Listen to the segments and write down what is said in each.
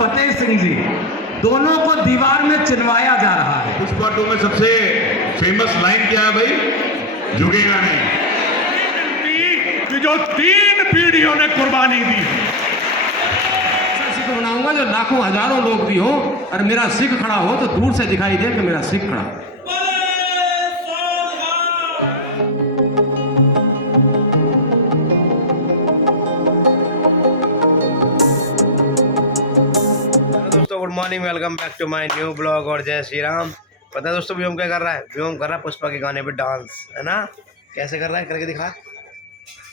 फतेह सिंह जी, दोनों को दीवार में चिनवाया जा रहा है। पुष्पा 2 में सबसे फेमस लाइन क्या है भाई? झुकेगा नहीं। कि जो 3 पीढ़ियों ने कुर्बानी दी, सिख बनाऊंगा जो लाखों हजारों लोग भी हो, और मेरा सिख खड़ा हो तो दूर से दिखाई दे कि मेरा सिख खड़ा। Good morning, welcome back to my new blog और जय श्री राम। पता है दोस्तों व्योम क्या कर रहा है? व्योम कर रहा है पुष्पा के गाने पे डांस, है ना? कैसे कर रहा है करके दिखा।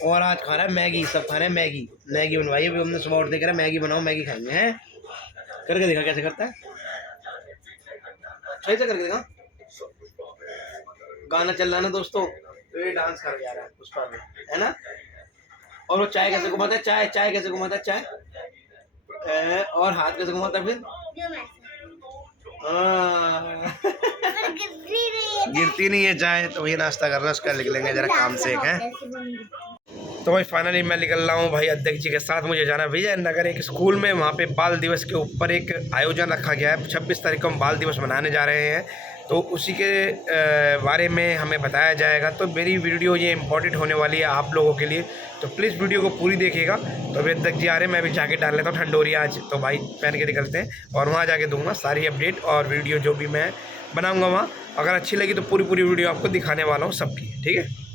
और आज खा रहा है मैगी, सब खा रहे हैं मैगी। मैगी बनवाई है व्योम ने, सुबह उठ के कह रहा है मैगी बनाओ, मैगी खाएंगे हैं। करके दिखा कैसे करता है, सही से करके दिखा। गाना चल रहा है ना दोस्तों, तो ये डांस कर जा रहा है पुष्पा में, है ना? और वो चाय कैसे घुमाता है, चाय कैसे घुमाता है, चाय और हाथ कैसे घुमाता है फिर? गिरती नहीं है चाय। तो वही नाश्ता कर रहा है, उसका लिख लेंगे जरा काम से एक है। तो भाई फाइनली मैं निकल रहा हूँ भाई अध्यक्ष जी के साथ। मुझे जाना विजय नगर एक स्कूल में, वहाँ पे बाल दिवस के ऊपर एक आयोजन रखा गया है। 26 तारीख को हम बाल दिवस मनाने जा रहे हैं, तो उसी के बारे में हमें बताया जाएगा। तो मेरी वीडियो ये इम्पोर्टेंट होने वाली है आप लोगों के लिए, तो प्लीज़ वीडियो को पूरी देखिएगा। तो अभी अध्यक्ष जी आ रहे हैं, मैं भी जैकेट डाल लेता हूँ, ठंड हो रही है आज, तो भाई पहन के निकलते हैं और वहाँ जाके दूंगा सारी अपडेट और वीडियो जो भी मैं बनाऊँगा वहाँ। अगर अच्छी लगी तो पूरी वीडियो आपको दिखाने वाला हूँ सबकी, ठीक है।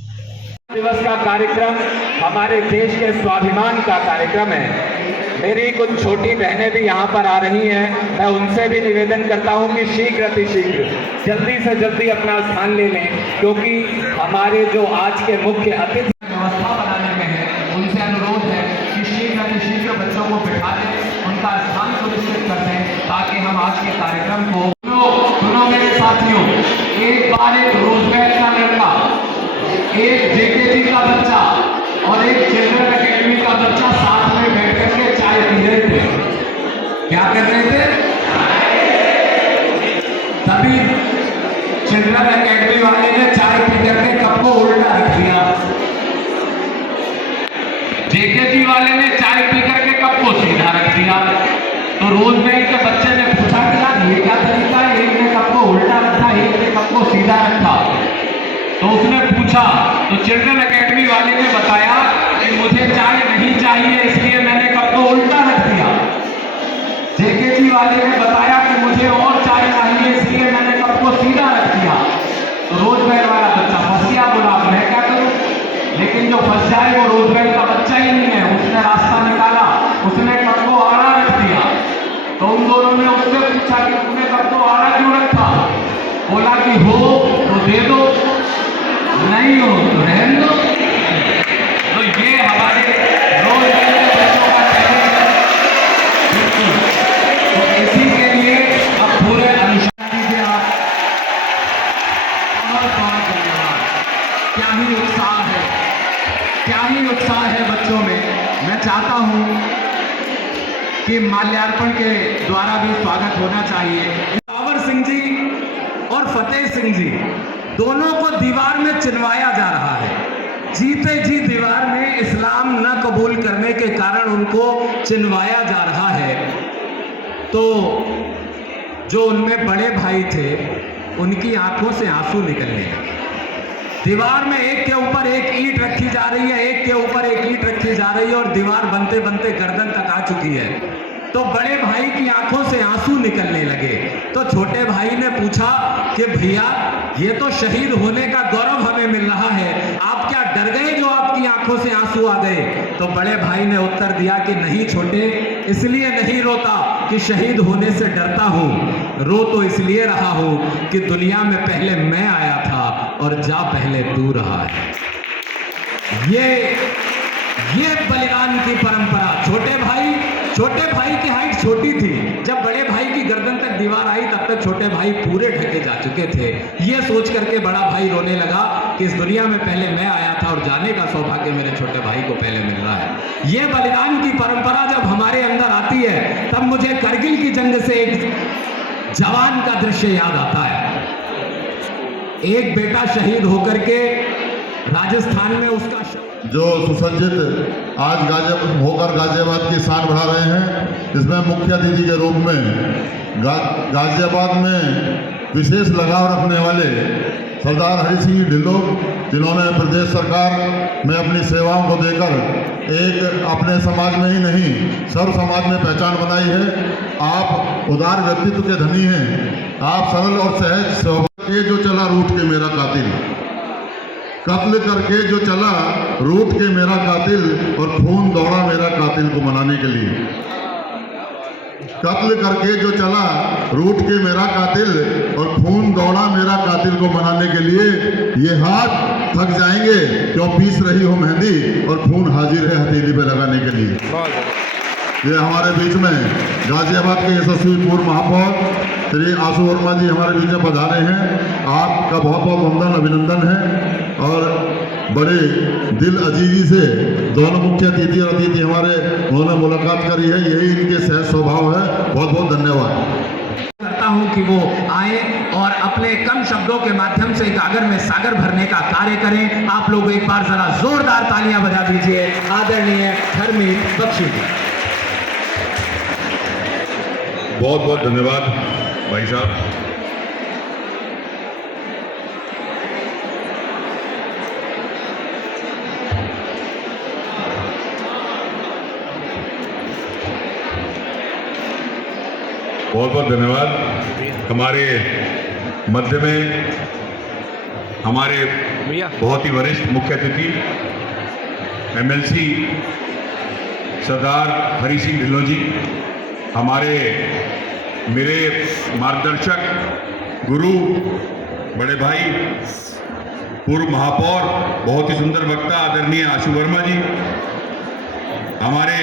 दिवस का कार्यक्रम हमारे देश के स्वाभिमान का कार्यक्रम है। मेरी कुछ छोटी बहनें भी यहाँ पर आ रही हैं, मैं उनसे भी निवेदन करता हूँ कि शीघ्र अतिशीघ्र जल्दी से जल्दी अपना स्थान ले लें, क्योंकि हमारे जो आज के मुख्य अतिथि व्यवस्था बनाने में है, उनसे अनुरोध है कि शीघ्र अतिशीघ्र बच्चों को बिठा दें, उनका स्थान सुनिश्चित कर दें, ताकि हम आज के कार्यक्रम को सुनो मेरे साथियों। एक बार एक रोजवेल का लड़का, एक जेकेजी का बच्चा और एक चिल्ड्रन अकेडमी का बच्चा साथ में बैठ करके चाय पी रहे थे। क्या कर रहे थे? तभी चिल्ड्रन अकेडमी वाले ने चाय पी करके कप को उल्टा रख दिया, जेकेजी वाले ने चाय पी करके कप को सीधा रख दिया। तो रोजमेरी के बच्चे ने पूछा कि यार ये क्या तरीका है, एक ने कप को उल्टा रखा, एक ने कप को सीधा रखा। तो उसने पूछा, तो चिल्ड्रन अकेडमी वाले ने बताया कि मुझे चाय नहीं चाहिए, इसलिए मैंने कप को उल्टा रख दिया। जेकेजी वाले ने बताया कि मुझे और चाय चाहिए, इसलिए मैंने कप को सीधा रख दिया। तो रोजबेल वाला बच्चा फंस गया, बोला मैं क्या करूं? लेकिन जो फंस जाए वो रोजबेल का बच्चा ही नहीं है, उसने रास्ता निकाला, उसने कप को आड़ा रख दिया। तो उन दोनों ने उससे पूछा कि तुमने कप को आड़ा क्यों रखा? बोला कि हो तो दे दो, नहीं हो तो रहने दो। तो ये हमारे रोज के बच्चों का टैलेंट है। तो इसी के लिए अब पूरे अनुशासन से आप बहुत धन्यवाद। क्या ही उत्साह है, क्या ही उत्साह है बच्चों में। मैं चाहता हूँ कि माल्यार्पण के द्वारा भी स्वागत होना चाहिए। बाबर सिंह जी और फतेह सिंह जी दोनों को दीवार में चिनवाया जा रहा है। जीते जी दीवार में इस्लाम न कबूल करने के कारण उनको चिनवाया जा रहा है। तो जो उनमें बड़े भाई थे, उनकी आंखों से आंसू निकलने लगे। दीवार में एक के ऊपर एक ईंट रखी जा रही है, एक के ऊपर एक ईंट रखी जा रही है, और दीवार बनते बनते गर्दन तक आ चुकी है। तो बड़े भाई की आंखों से आंसू निकलने लगे। तो छोटे भाई ने पूछा कि भैया ये तो शहीद होने का गौरव हमें मिल रहा है, आप क्या डर गए जो आपकी आंखों से आंसू आ गए? तो बड़े भाई ने उत्तर दिया कि नहीं छोटे, इसलिए नहीं रोता कि शहीद होने से डरता हूँ, रो तो इसलिए रहा हूँ कि दुनिया में पहले मैं आया था और जा पहले तू रहा है। ये बलिदान की परंपरा। छोटे भाई की हाइट छोटी थी, जब बड़े भाई की गर्दन तक दीवार आई तब तक छोटे भाई पूरे ढके जा चुके थे। ये सोच करके बड़ा भाई रोने लगा कि इस दुनिया में पहले मैं आया था और जाने का सौभाग्य मेरे छोटे भाई को पहले मिल रहा है। ये बलिदान की परंपरा जब हमारे अंदर आती है, तब मुझे करगिल की जंग से एक जवान का दृश्य याद आता है। एक बेटा शहीद होकर के राजस्थान में उसका जो सुसज्जित आज होकर गाजियाबाद की शान बढ़ा रहे हैं, इसमें मुख्य अतिथि के रूप में गाजियाबाद में विशेष लगाव रखने वाले सरदार हरि सिंह ढिल्लों, जिन्होंने प्रदेश सरकार में अपनी सेवाओं को देकर एक अपने समाज में ही नहीं सर्व समाज में पहचान बनाई है। आप उदार व्यक्तित्व के धनी हैं। आप सरल और सहज स्वभाव के जो चला रूठ के मेरा कातिल, कत्ल करके जो चला रूठ के मेरा कातिल और खून दौड़ा मेरा कातिल को मनाने के लिए। कत्ल करके जो चला रूठ के मेरा कातिल और खून दौड़ा मेरा कातिल को मनाने के लिए। ये हाथ थक जाएंगे क्यों पीस रही हो मेहंदी और खून हाजिर है हथेली पे लगाने के लिए। ये हमारे बीच में गाजियाबाद के यशस्वी पूर्व महापौर श्री आशु वर्मा जी हमारे बीच में पधारे हैं। आपका बहुत बहुत वंदन अभिनंदन है और बड़े दिल अजीजी से दोनों मुख्य अतिथि और अतिथि हमारे उन्होंने मुलाकात करी है। यही इनके सहज स्वभाव है। बहुत बहुत धन्यवाद करता हूं कि वो आए और अपने कम शब्दों के माध्यम से गागर में सागर भरने का कार्य करें। आप लोग एक बार जरा जोरदार तालियां बजा दीजिए आदरणीय हरमीत बख्शी जी। बहुत बहुत धन्यवाद भाई साहब। बहुत बहुत धन्यवाद। हमारे मध्य में हमारे बहुत ही वरिष्ठ मुख्य अतिथि MLC सरदार हरि सिंह ढिल्लों जी, हमारे मेरे मार्गदर्शक गुरु बड़े भाई पूर्व महापौर बहुत ही सुंदर वक्ता आदरणीय आशु वर्मा जी, हमारे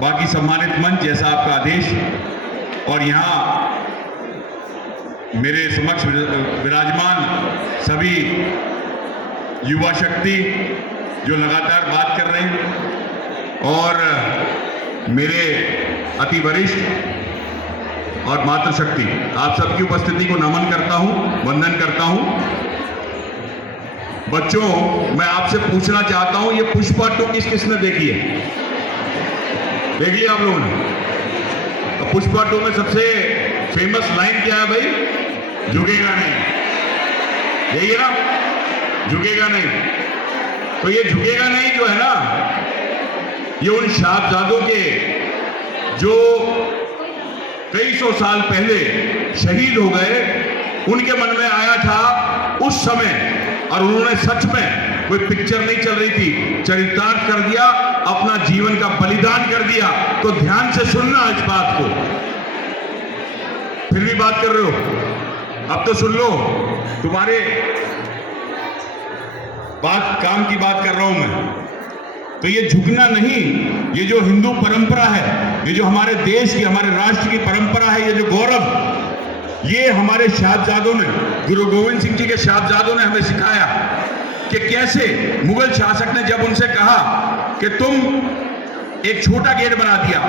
बाकी सम्मानित मंच जैसा आपका आदेश, और यहाँ मेरे समक्ष विराजमान सभी युवा शक्ति जो लगातार बात कर रहे हैं, और मेरे अति वरिष्ठ और मातृशक्ति, आप सबकी उपस्थिति को नमन करता हूँ, वंदन करता हूँ। बच्चों, मैं आपसे पूछना चाहता हूँ, ये पुष्पा 2 किस किसने देखी है? देख लिया आप लोगों ने? पुष्पा 2 में सबसे फेमस लाइन क्या है भाई? झुकेगा नहीं, यही है ना? झुकेगा नहीं। तो ये झुकेगा नहीं जो है ना, ये उन साहबजादों के जो कई सौ साल पहले शहीद हो गए, उनके मन में आया था उस समय, और उन्होंने सच में, कोई पिक्चर नहीं चल रही थी, चरितार्थ कर दिया, अपना जीवन का बलिदान कर दिया। तो ध्यान से सुनना इस बात को, फिर भी बात कर रहे हो, अब तो सुन लो। तुम्हारे बात काम की बात कर रहा हूं मैं। तो ये झुकना नहीं, ये जो हिंदू परंपरा है, ये जो हमारे देश की, हमारे राष्ट्र की परंपरा है, ये जो गौरव, ये हमारे साहबजादों ने, गुरु गोविंद सिंह जी के साहबजादों ने हमें सिखाया कि कैसे मुगल शासक ने जब उनसे कहा कि तुम एक छोटा गेट बना दिया,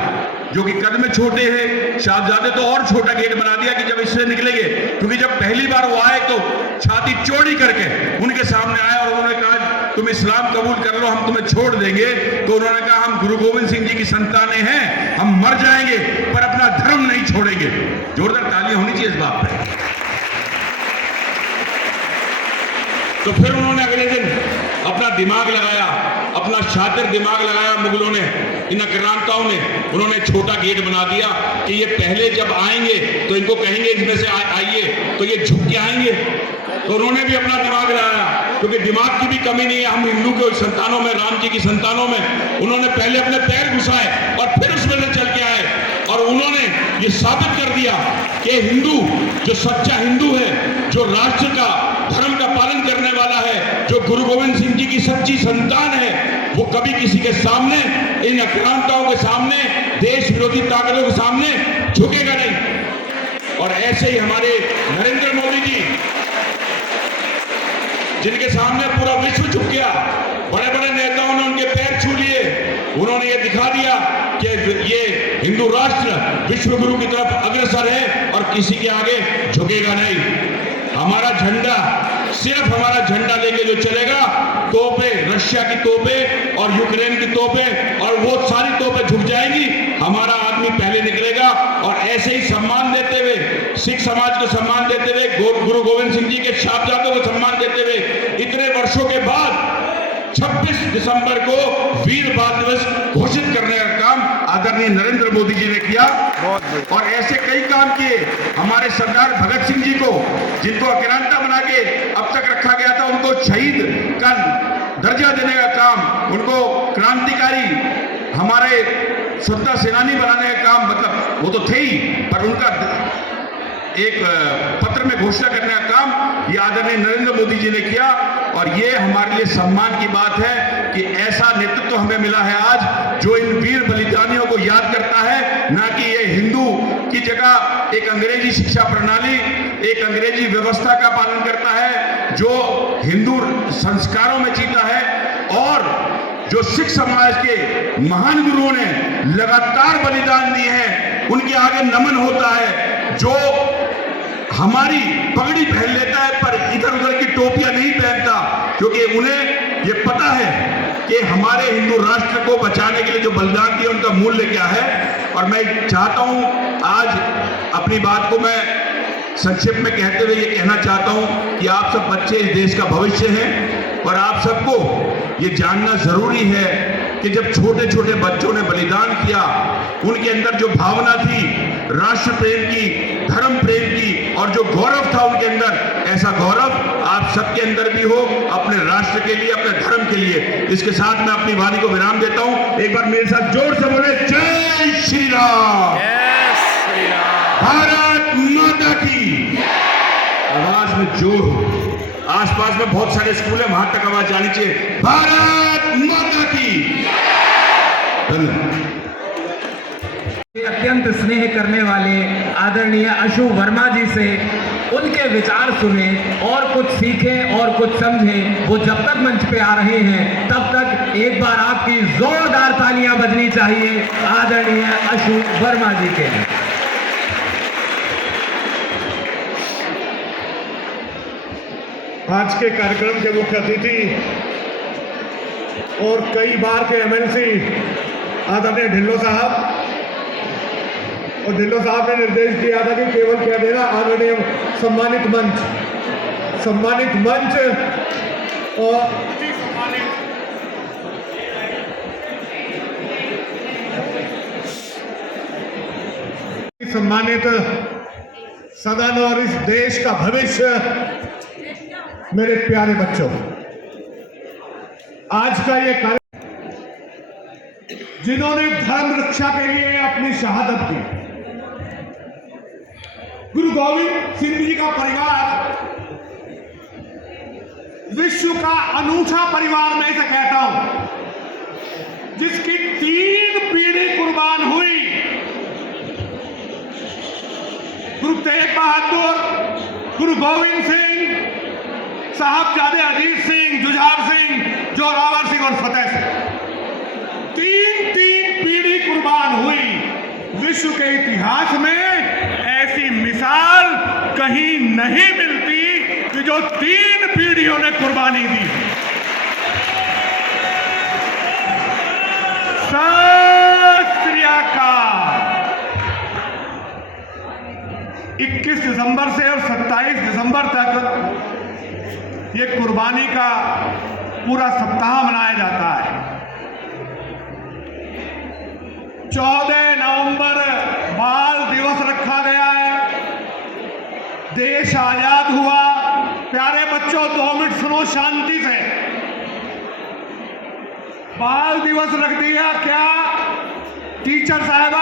जो कि कद में छोटे हैं साहबजादे, तो और छोटा गेट बना दिया कि जब इससे निकलेंगे, क्योंकि जब पहली बार वो आए तो छाती चौड़ी करके उनके सामने आए और उन्होंने कहा तुम इस्लाम कबूल कर लो, हम तुम्हें छोड़ देंगे। तो उन्होंने कहा हम गुरु गोविंद सिंह जी की संतानें हैं, हम मर जाएंगे पर अपना धर्म नहीं छोड़ेंगे। जोरदार तालियां होनी चाहिए इस बात पे। तो फिर उन्होंने अगले दिन अपना दिमाग लगाया, अपना शातिर दिमाग लगाया मुगलों ने, इन आक्रांताओं ने। उन्होंने छोटा गेट बना दिया कि ये पहले जब आएंगे तो इनको कहेंगे इसमें से आइए, तो ये झुक के आएंगे। तो उन्होंने भी अपना दिमाग लगाया, क्योंकि दिमाग की भी कमी नहीं है हम हिंदू के संतानों में, राम जी की संतानों में। उन्होंने पहले अपने पैर घुसाए और फिर उसमें से चल के आए, और उन्होंने ये साबित कर दिया कि हिंदू जो सच्चा हिंदू है, जो राष्ट्र का, धर्म का पालन करने वाला है, जो गुरु गोविंद सिंह जी की सच्ची संतान है, वो कभी किसी के सामने, इन आक्रांताओं के सामने, देश विरोधी ताकतों के सामने झुकेगा नहीं। और ऐसे ही हमारे नरेंद्र मोदी जी, जिनके सामने पूरा विश्व झुक गया, बड़े बड़े नेताओं ने उनके पैर छू लिए, उन्होंने ये दिखा दिया कि ये हिंदू राष्ट्र विश्व गुरु की तरफ अग्रसर है और किसी के आगे झुकेगा नहीं। हमारा झंडा सिर्फ हमारा झंडा लेके जो चलेगा, तोपे, रशिया की तोपे और यूक्रेन की तोपे और वो सारी तोपे झुक जाएंगी, हमारा आदमी पहले निकलेगा। और ऐसे ही सम्मान देते हुए, सिख समाज को सम्मान देते हुए, गुरु गोविंद सिंह जी के साहबजादों को सम्मान देते हुए, इतने वर्षों के बाद 26 दिसंबर को वीर बाल दिवस घोषित करने का काम आदरणीय नरेंद्र मोदी जी ने किया। और ऐसे कई काम किए। हमारे सरदार भगत सिंह जी को, जिनको अज्ञानता बना के अब तक रखा गया था, उनको शहीद का दर्जा देने का काम, उनको क्रांतिकारी, हमारे स्वतंत्रता सेनानी बनाने का काम, मतलब वो तो थे ही, पर उनका एक पत्र में घोषणा करने का काम ये आदरणीय नरेंद्र मोदी जी ने किया। और ये हमारे लिए सम्मान की बात है कि ऐसा नेतृत्व हमें मिला है आज, जो इन वीर बलिदानियों को याद करता है, ना कि ये हिंदू की जगह एक अंग्रेजी शिक्षा प्रणाली, एक अंग्रेजी व्यवस्था का पालन करता है, जो हिंदू संस्कारों में जीता है। और जो सिख समाज के महान गुरुओं ने लगातार बलिदान दिए हैं, उनके आगे नमन होता है। जो हमारी पगड़ी पहन लेता है पर इधर उधर की टोपियां नहीं पहनता, क्योंकि उन्हें ये पता है कि हमारे हिंदू राष्ट्र को बचाने के लिए जो बलिदान दिया, उनका मूल्य क्या है। और मैं चाहता हूं, आज अपनी बात को मैं संक्षेप में कहते हुए ये कहना चाहता हूं कि आप सब बच्चे इस देश का भविष्य हैं, और आप सबको ये जानना जरूरी है कि जब छोटे छोटे बच्चों ने बलिदान किया, उनके अंदर जो भावना थी राष्ट्र प्रेम की, धर्म प्रेम की, और जो गौरव था उनके अंदर, ऐसा गौरव आप सबके अंदर भी हो, अपने राष्ट्र के लिए, अपने धर्म के लिए। इसके साथ मैं अपनी वाणी को विराम देता हूं। एक बार मेरे साथ जोर से बोले, जय श्री राम, भारत माता की। आवाज में जोर हो, आसपास में बहुत सारे स्कूल है, वहां तक आवाज जानी चाहिए, भारत माता की। अत्यंत स्नेह करने वाले आदरणीय अशु वर्मा जी से उनके विचार सुने और कुछ सीखें और कुछ समझें। वो जब तक मंच पे आ रहे हैं तब तक एक बार आपकी जोरदार तालियां बजनी चाहिए आदरणीय अशु वर्मा जी के लिए। आज के कार्यक्रम के मुख्य अतिथि और कई बार के एमएलसी आदरणीय ढिल्लो साहब, और ढिल्लो साहब ने निर्देश दिया था कि केवल क्या देना, आदरणीय सम्मानित मंच और सम्मानित सदन और इस देश का भविष्य, मेरे प्यारे बच्चों, आज का ये कार्य जिन्होंने धर्म रक्षा के लिए अपनी शहादत दी, गुरु गोविंद सिंह जी का परिवार विश्व का अनूठा परिवार मैं इसे कहता हूं, जिसकी 3 पीढ़ी कुर्बान हुई। गुरु तेग बहादुर, गुरु गोविंद सिंह, साहबजादे अजीत सिंह, जुझार सिंह, जोरावर सिंह और फतेह सिंह, 3 पीढ़ी कुर्बान हुई। विश्व के इतिहास में ऐसी मिसाल कहीं नहीं मिलती कि जो 3 पीढ़ियों ने कुर्बानी दी। सत श्री अकाल। 21 दिसंबर से और 27 दिसंबर तक ये कुर्बानी का पूरा सप्ताह मनाया जाता है। 14 नवंबर बाल दिवस रखा गया है। देश आजाद हुआ। प्यारे बच्चों, 2 मिनट सुनो शांति से। बाल दिवस रख दिया क्या? टीचर साहिबा,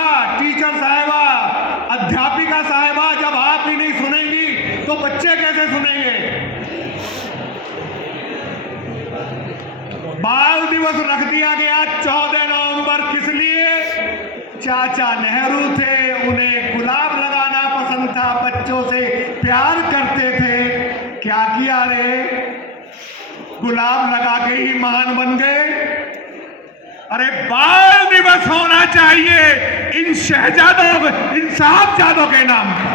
अध्यापिका साहिबा, जब आप ही नहीं सुनेंगी तो बच्चे कैसे सुनेंगे? बाल दिवस रख दिया गया 14 नवंबर। किस लिए? चाचा नेहरू थे, उन्हें गुलाब लगाना पसंद था, बच्चों से प्यार करते थे। क्या किया रे? गुलाब लगा के ही महान बन गए। अरे बाल दिवस होना चाहिए इन शहजादों, इन साहबजादों के नाम पर।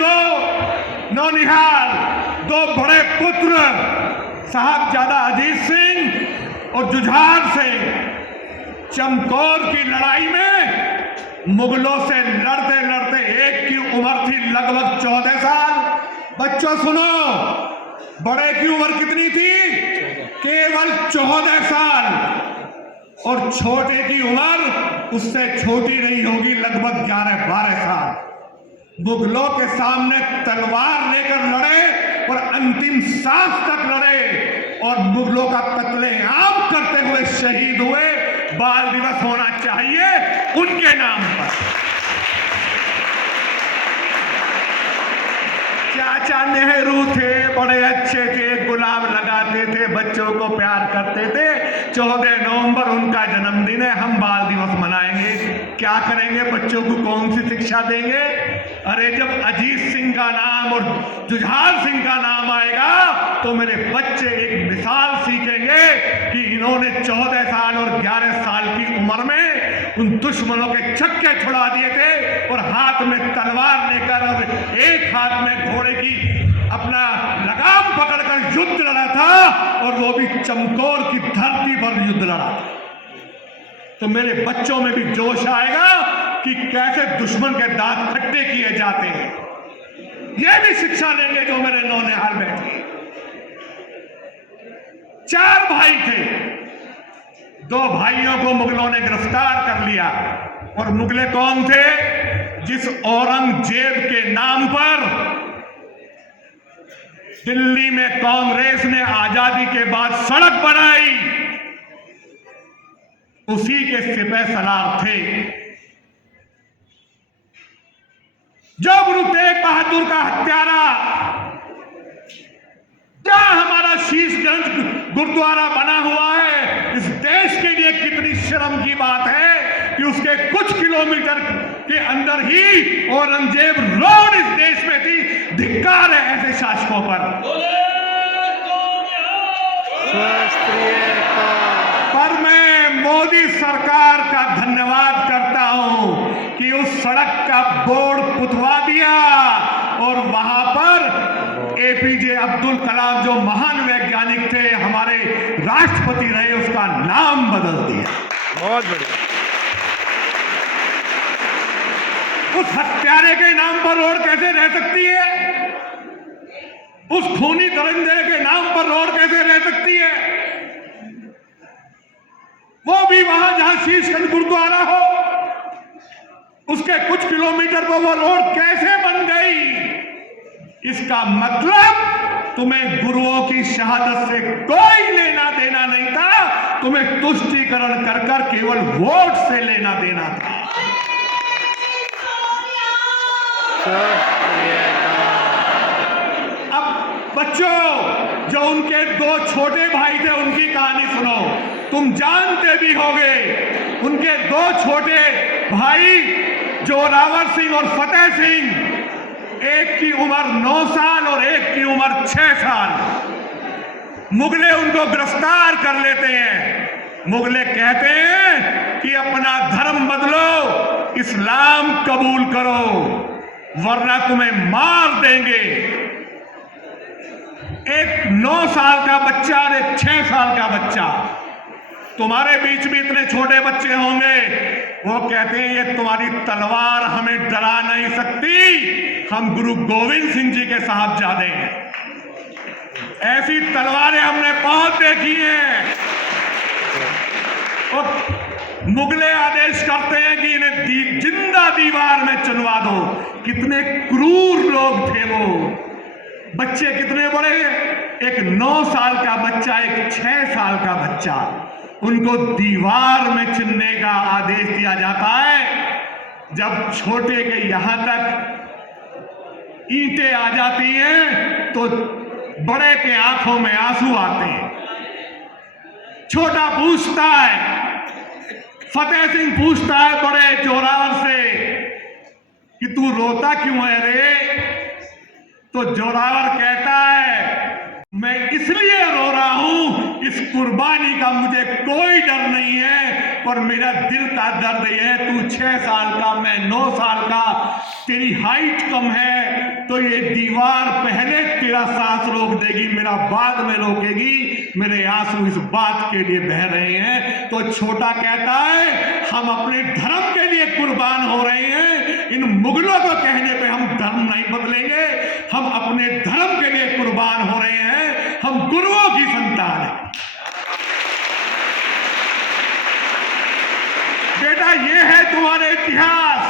दो नौनिहाल, दो बड़े पुत्र साहबजादा अजीत सिंह और जुझार सिंह चमकौर की लड़ाई में मुगलों से लड़ते लड़ते एक की उम्र थी लगभग 14 साल। बच्चों सुनो, बड़े की उम्र कितनी थी? केवल 14 साल। और छोटे की उम्र उससे छोटी नहीं होगी, लगभग 11-12 साल। मुगलों के सामने तलवार लेकर लड़े और अंतिम सांस तक लड़े और मुगलों का कत्लेआम करते हुए शहीद हुए। बाल दिवस होना चाहिए उनके नाम पर। चाचा नेहरू थे, बड़े अच्छे थे, गुलाब लगाते थे, बच्चों को प्यार करते थे। 14 नवंबर उनका जन्मदिन है, हम बाल दिवस मनाएंगे। क्या करेंगे? बच्चों को कौन सी शिक्षा देंगे? अरे जब अजीत सिंह का नाम और जुझार सिंह का नाम आएगा तो मेरे बच्चे एक मिसाल सीखेंगे कि इन्होंने 14 साल और 11 साल की उम्र में उन दुश्मनों के छक्के छुड़ा दिए थे और हाथ में तलवार लेकर और एक हाथ में घोड़े की अपना लगाम पकड़कर युद्ध लड़ा था, और वो भी चमकौर की धरती पर युद्ध लड़ा था। तो मेरे बच्चों में भी जोश आएगा कि कैसे दुश्मन के दांत खट्टे किए जाते हैं। यह भी शिक्षा लेंगे जो मेरे नौनिहाल बैठे। 4 भाई थे, 2 भाइयों को मुगलों ने गिरफ्तार कर लिया। और मुगले कौन थे? जिस औरंगजेब के नाम पर दिल्ली में कांग्रेस ने आजादी के बाद सड़क बनाई, उसी के सिपह सलार थे। जो गुरु तेग बहादुर का हत्यारा, जहां हमारा शीशगंज गुरुद्वारा बना हुआ है, इस देश के लिए कितनी शर्म की बात है कि उसके कुछ किलोमीटर के अंदर ही औरंगजेब रोड इस देश में थी। धिक्कार है ऐसे शासकों पर। पर मैं मोदी सरकार का धन्यवाद करता हूं कि उस सड़क का बोर्ड पुतवा दिया और वहां पर एपीजे अब्दुल कलाम, जो महान वैज्ञानिक थे, हमारे राष्ट्रपति रहे, उसका नाम बदल दिया। बहुत बढ़िया। उस हत्यारे के नाम पर रोड कैसे रह सकती है? उस खूनी दरिंदे के नाम पर रोड कैसे रह सकती है? वो भी वहां जहां शीशगंज गुरुद्वारा हो, उसके कुछ किलोमीटर पर वो रोड कैसे बन गई? इसका मतलब तुम्हें गुरुओं की शहादत से कोई लेना देना नहीं था, तुम्हें तुष्टीकरण कर कर केवल वोट से लेना देना था। अब बच्चों, जो उनके 2 छोटे भाई थे, उनकी कहानी सुनो। तुम जानते भी होगे, उनके 2 छोटे भाई जोरावर सिंह और फतेह सिंह, एक की उम्र 9 साल और एक की उम्र 6 साल। मुगले उनको गिरफ्तार कर लेते हैं। मुगले कहते हैं कि अपना धर्म बदलो, इस्लाम कबूल करो, वरना तुम्हें मार देंगे। एक 9 साल का बच्चा और एक 6 साल का बच्चा, तुम्हारे बीच में इतने छोटे बच्चे होंगे, वो कहते हैं ये तुम्हारी तलवार हमें डरा नहीं सकती, हम गुरु गोविंद सिंह जी के साहबजादे हैं। ऐसी तलवारें हमने बहुत देखी हैं। और मुगले आदेश करते हैं कि इन्हें जिंदा दीवार में चुनवा दो। कितने क्रूर लोग थे वो। बच्चे कितने बड़े, एक 9 साल का बच्चा, एक 6 साल का बच्चा, उनको दीवार में चुनने का आदेश दिया जाता है। जब छोटे के यहां तक ईंटें आ जाती हैं तो बड़े के आंखों में आंसू आते हैं। छोटा पूछता है, फतेह सिंह पूछता है बड़े जोरावर से कि तू रोता क्यों है रे? तो जोरावर कहता है मैं इसलिए रो रहा हूं, इस कुर्बानी का मुझे कोई डर नहीं है, पर मेरा दिल का दर्द है, तू 6 साल का, मैं 9 साल का, तेरी हाइट कम है, तो ये दीवार पहले तेरा सांस रोक देगी, मेरा बाद में रोकेगी। मेरे आंसू इस बात के लिए बह रहे हैं। तो छोटा कहता है हम अपने धर्म के लिए कुर्बान हो रहे हैं। इन मुगलों को कहने पे हम धर्म नहीं बदलेंगे, हम अपने धर्म के लिए कुर्बान हो रहे हैं। हम गुरुओं की संतान हैं। बेटा ये है तुम्हारे इतिहास,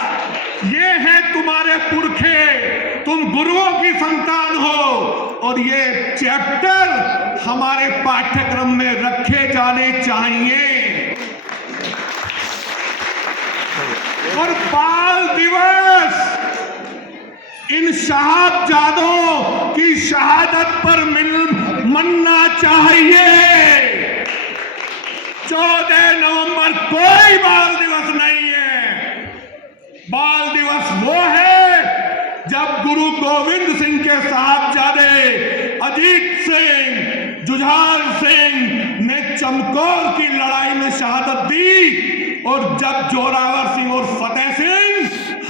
ये है तुम्हारे पुरखे, तुम गुरुओं की संतान हो और ये चैप्टर हमारे पाठ्यक्रम में रखे जाने चाहिए। और बाल दिवस इन साहबजादों की शहादत पर मनना चाहिए। 14 नवंबर कोई बाल दिवस नहीं है। बाल दिवस वो है जब गुरु गोविंद सिंह के साहबजादे अजीत सिंह, जुझार सिंह ने चमकौर की लड़ाई में शहादत दी और जब जोरावर सिंह और फतेह सिंह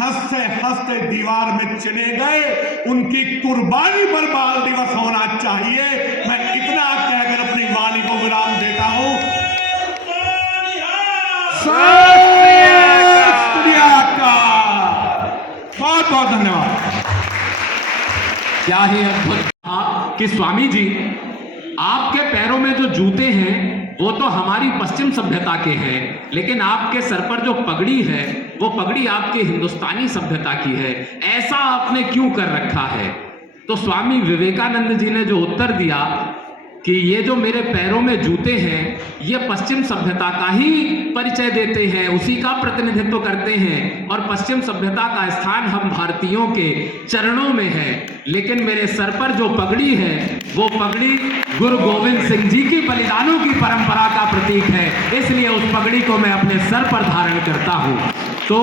हंसते हंसते दीवार में चले गए, उनकी कुर्बानी पर बाल दिवस होना चाहिए। मैं इतना कहकर अपनी वाणी को विराम देता हूं। बहुत बहुत धन्यवाद। क्या ही अद्भुत कि स्वामी जी, आपके पैरों में जो जूते हैं वो तो हमारी पश्चिम सभ्यता के हैं, लेकिन आपके सर पर जो पगड़ी है वो पगड़ी आपके हिंदुस्तानी सभ्यता की है। ऐसा आपने क्यों कर रखा है? तो स्वामी विवेकानंद जी ने जो उत्तर दिया कि ये जो मेरे पैरों में जूते हैं ये पश्चिम सभ्यता का ही परिचय देते हैं, उसी का प्रतिनिधित्व करते हैं, और पश्चिम सभ्यता का स्थान हम भारतीयों के चरणों में है। लेकिन मेरे सर पर जो पगड़ी है वो पगड़ी गुरु गोविंद सिंह जी की बलिदानों की परंपरा का प्रतीक है, इसलिए उस पगड़ी को मैं अपने सर पर धारण करता हूं। तो